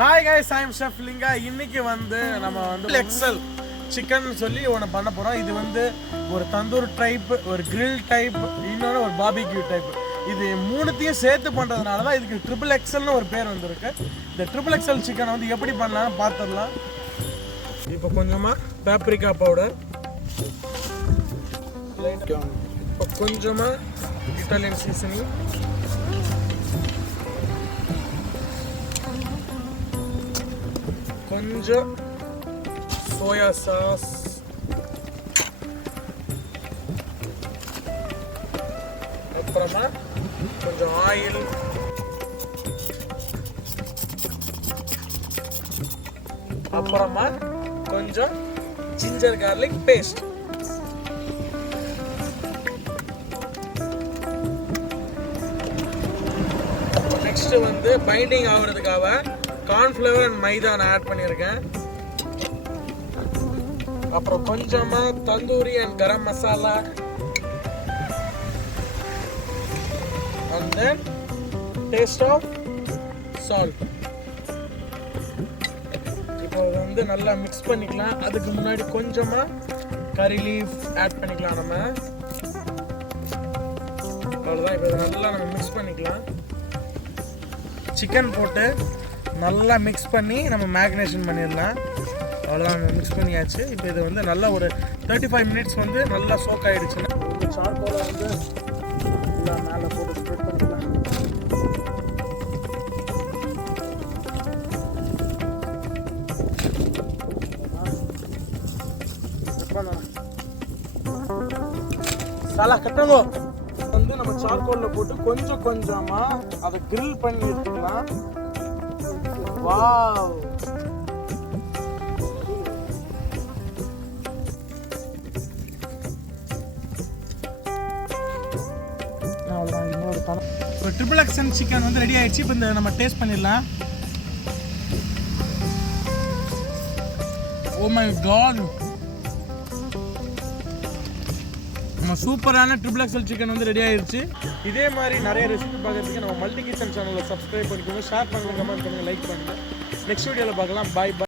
Hi guys, ஐ அம் chef Lingaa. இன்னைக்கு நம்ம XL chicken சொல்லி ஒன்று பண்ண போகிறோம். இது ஒரு தந்தூர் டைப், ஒரு கிரில் டைப், இன்னொன்று ஒரு பார்பிக்யூ டைப். இது மூணுத்தையும் சேர்த்து பண்ணுறதுனால தான் இதுக்கு ட்ரிபிள் எக்ஸல்னு ஒரு பேர் வந்திருக்கு. இந்த ட்ரிபிள் எக்ஸல் சிக்கனை எப்படி பண்ணலாம்னு பார்த்துடலாம். இப்போ கொஞ்சமாக பேப்ரிக்கா பவுடர், இப்போ கொஞ்சமாக இட்டாலியன் சீசனிங், கொஞ்சம் சோயா சாஸ், அப்புறமா கொஞ்சம் ஆயில், அப்புறமா கொஞ்சம் ginger garlic paste. Next binding ஆகுறதுக்காக கார்ன்ஃப்ளவர் அண்ட் மைதா நான் ஆட் பண்ணியிருக்கேன். அப்புறம் கொஞ்சமா tandoori and garam masala, and then taste of salt. இப்போ நல்லா மிக்ஸ் பண்ணிக்கலாம். அதுக்கு முன்னாடி கொஞ்சமா கறி லீஃப் ஆட் பண்ணிக்கலாம். நம்ம அவ்வளோதான். இப்போ நல்லா நம்ம மிக்ஸ் பண்ணிக்கலாம். சிக்கன் போட்டு நல்லா மிக்ஸ் பண்ணி நம்ம மேக்னேஷன் பண்ணிடலாம். அவ்வளோதான், நம்ம மிக்ஸ் பண்ணியாச்சு. இப்போ இது நல்லா ஒரு 35 மினிட்ஸ் நல்லா சோக் ஆகிடுச்சுன்னா சார்கோலை நல்லா மேலே போட்டு ஸ்ப்ரெட் பண்ணிக்கலாம். சாலா கட்டங்கோ நம்ம சார்கோல்ல போட்டு கொஞ்சம் கொஞ்சமா அதை கிரில் பண்ணி எடுத்துக்கலாம். வாவ், ஒரு ட்ரிபிள் எக்ஸல் சிக்கன் ரெடி ஆயிடுச்சு. இப்போ நம்ம டேஸ்ட் பண்ணிடலாம். ஓ மை காட், நம்ம சூப்பரான ட்ரிபிள் எக்ஸல் சிக்கன் ரெடி ஆயிடுச்சு. இதே மாதிரி நிறைய ரெசிபி பார்க்கறதுக்கு நம்ம மல்டி கிச்சன் சேனலை சப்ஸ்கிரைப் பண்ணிக்கோங்க, ஷேர் பண்ணுங்க, கமெண்ட் பண்ணுங்க, லைக் பண்ணுங்க. நெக்ஸ்ட் வீடியோவில் பார்க்கலாம். பாய் பாய்.